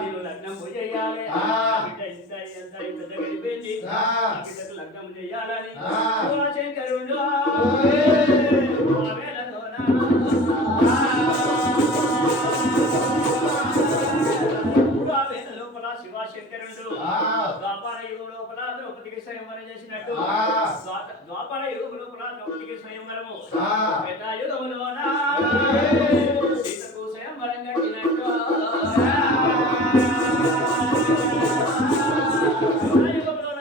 నేను లగ్నం చేయాలి బిడ్డ ఇంత ఎంత పెద్ద గడిపోయింది బిడ్డకు లగ్నం చేయాలని శివశంకరుడు లోపల శివశంకరుడు ద్వాపర యుగం లోపల ద్రౌపదికి స్వయంవరం చేసినట్టు ద్వాపర యుగం లోపల ద్రౌపదికి స్వయంవరము యుగములోన సీతకు స్వయంవరం కట్టినట్టు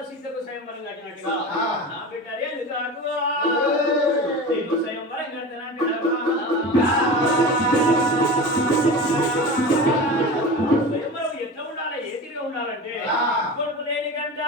సీతకు స్వయంవరం కట్టినట్టుగా నా బిడ్డ రేణు కాకు నేను స్వయంవరం కడతానంటే స్వయంవరం ఎట్లా ఉండాలి ఏ తీరుగా ఉండాలంటే కొడుకు లేని గంట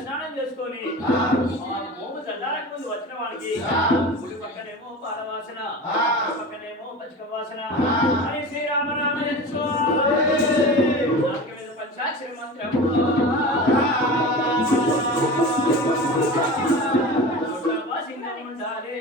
స్నానం చేసుకొని మోము చల్లారకు ముందు వచ్చిన వాళ్ళకి గుడి పక్కనేమో పాలవాసన పక్కనేమో పచ్చిక వాసన అని శ్రీరామ రామ పంచాక్షరి మంత్రం ఉండాలి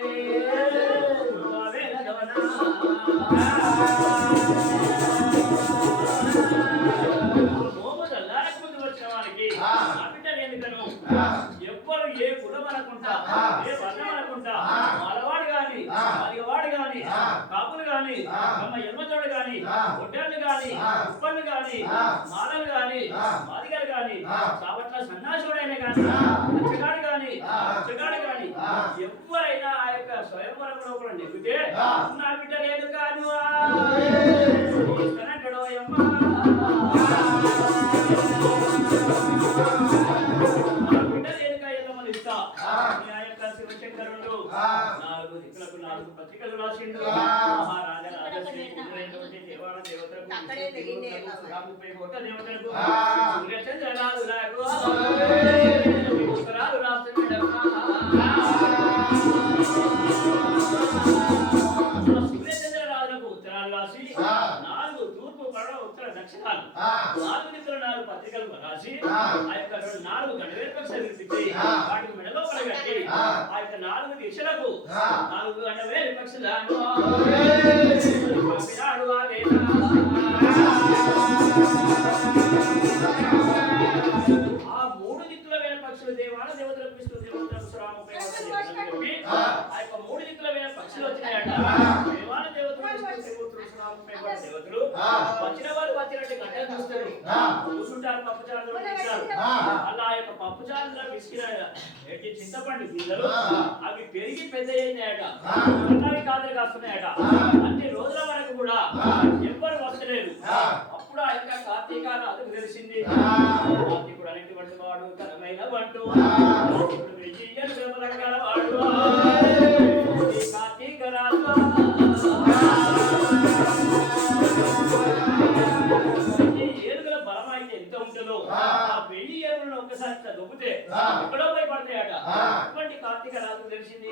ఎవ్వరు ఏ కులం అనుకుంటా ఏ వర్ణం అనుకుంటా మలవాడు గాని అదిగవాడు గాని కాపులు గాని తమ ఎల్మతోడు గాని ఒడ్డళ్ళు గాని ఉప్పళ్ళు గాని మాలలు గాని మాదిగలు గాని కాబట్టి సన్నాసుడైన గాని అచ్చగాడు గాని అచ్చగాడు గాని ఎవరైనా ఆ యొక్క స్వయంవరం లోపల నెగ్గితే నా బిడ్డ లేదు కాదు ఇస్తానంటాడో అమ్మా శివశంకరుడు 4 దిక్కులకు 4 పత్రికలు రాసిండు మహారాజ రాజశ్రీ దేవాల దేవతలకు 30 కోట్ల దేవతలకు సూర్యచంద్రరాజులకు ఉత్తరాలు రాస్తున్నాడమ్మా సూర్యచంద్రరాజులకు ఉత్తరాలు రాసి 4 తూర్పు పడవ ఉత్తర దక్షిణాలు 4 దిక్కుల 4 పత్రికలు రాసి ఆ యొక్క 4 గణవేర్పక్షలు విడిపించి వాటికి మెడలో పడగట్టి ఆ యొక్క 4 దిశలకు 4 గణవేరు పక్షులను ఆ 3 దిక్కుల వేల పక్షులు దేవాల దేవతలకు విష్ణు దేవతలకు శ్రామపై ఆ యొక్క 3 దిక్కుల వేల పక్షులు వచ్చినాయట దేవాల దేవతలు దేవతలు వచ్చిన వారు వచ్చినట్టు గంటలు చూస్తారు కూర్చుంటారు పప్పు చారులు తింటారు అలా ఆ యొక్క పప్పు చారులో విసిగిన చింతపండు గింజలు అవి పెరిగి పెద్ద అయినాయట అవి కాదులు కాస్తున్నాయట అన్ని రోజుల వరకు కూడా ఎవ్వరు వస్తలేరు అప్పుడు ఆ యొక్క కార్తీకాలు అదుకు తెలిసింది కార్తీకుడు అనేటువంటి వాడు ఘనమైన వంటూ వాడు కార్తీక రాజు ఏనుగుల బలం అయితే ఎంత ఉంటుందో ఆ 1000 ఏనుగులను ఒక్కసారి దొబ్బితే ఎక్కడో భయపడతాయట అటువంటి కార్తీక రాజు తెలిసింది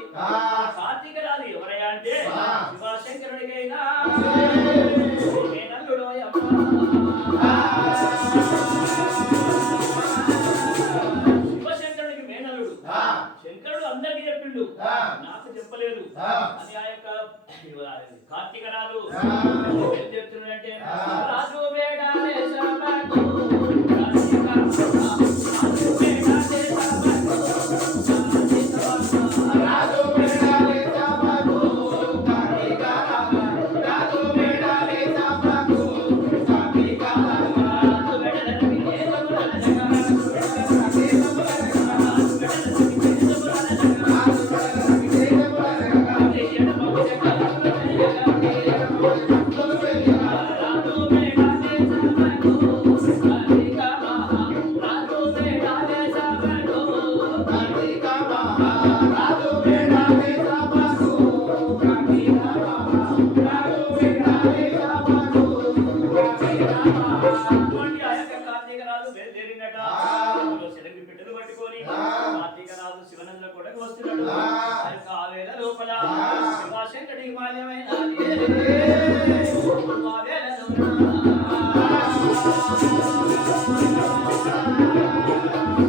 కార్తీక రాజు ఎవరయ్యా అంటే శివశంకరుడికైనా మేనల్లుడో శివశంకరుడికి మేనల్లుడు శంకరుడు అందరికీ చెప్పిండు నాకు చెప్పలేదు అని ఆ యొక్క కార్తీక రాజు ఏం చెప్తున్నాడంటే రాజు వేడాలే సభకు వస్తున్నాడు. ఆ యొక్క ఆ వేళ లోపల శివశంకరుడికి మాల్యమైన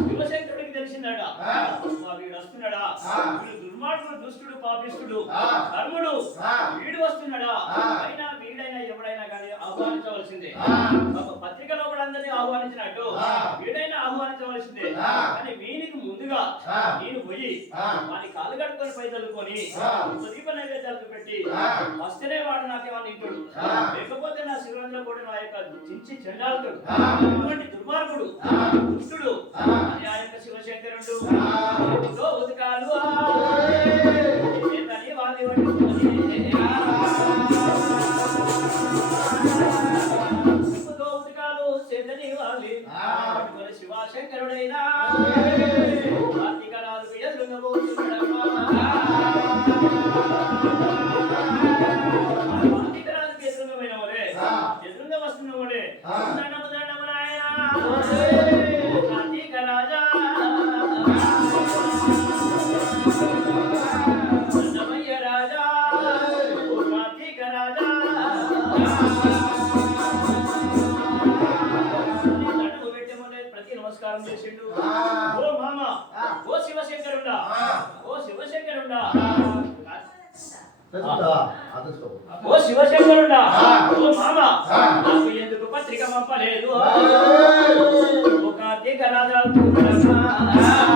శివశంకరుడికి తెలిసిందట, వీడు వస్తున్నాడా, వీడు దుర్మార్గుడు, దుష్టుడు, పాపిస్తుడు, ధర్ముడు, వీడు వస్తున్నాడా, అయినా వీడైనా ఎవడైనా కానీ ఆహ్వానించవలసిందే. పత్రికలో కూడా అందరినీ ఆహ్వానించినట్టు వీడైనా ఆహ్వానించవలసిందే. కానీ వీనికి ముందుగా నేను పోయి వాని కాలు కట్టుకొని పై చల్లుకొని దీప నైవేద్యాలకు పెట్టి వస్తేనే వాడు నాకేమన్నా ఇంటుడు, లేకపోతే నా శివరంలో కూడా నా యొక్క చించి చెండాలుతాడు, అటువంటి దుర్మార్గుడు, దుష్టుడు అని ఆ యొక్క శివశంకరుడు ఉతకాలు వాది ఉతకాలు చేతని వాలి శివశంకరుడైనా కార్తీకరాజు ఎదురుగబోతున్నాడమ్మా. కార్తీకరాజుకి ఎదురుగమైన వాడే, ఎదురుగా వస్తున్న వాడే దండము దండము నాయన కార్తీక రాజా దండమయ్య రాజా కార్తీక రాజా దండము పెట్టే ప్రతి నమస్కారం చేసిండు. ఓ మామ, ఓ శివశంకరుడా, ఓ శివశంకరుడా, ఓ శివశంకరుడా, ఓ మామ, నాకు ఎందుకు పత్రిక పంపలేదు?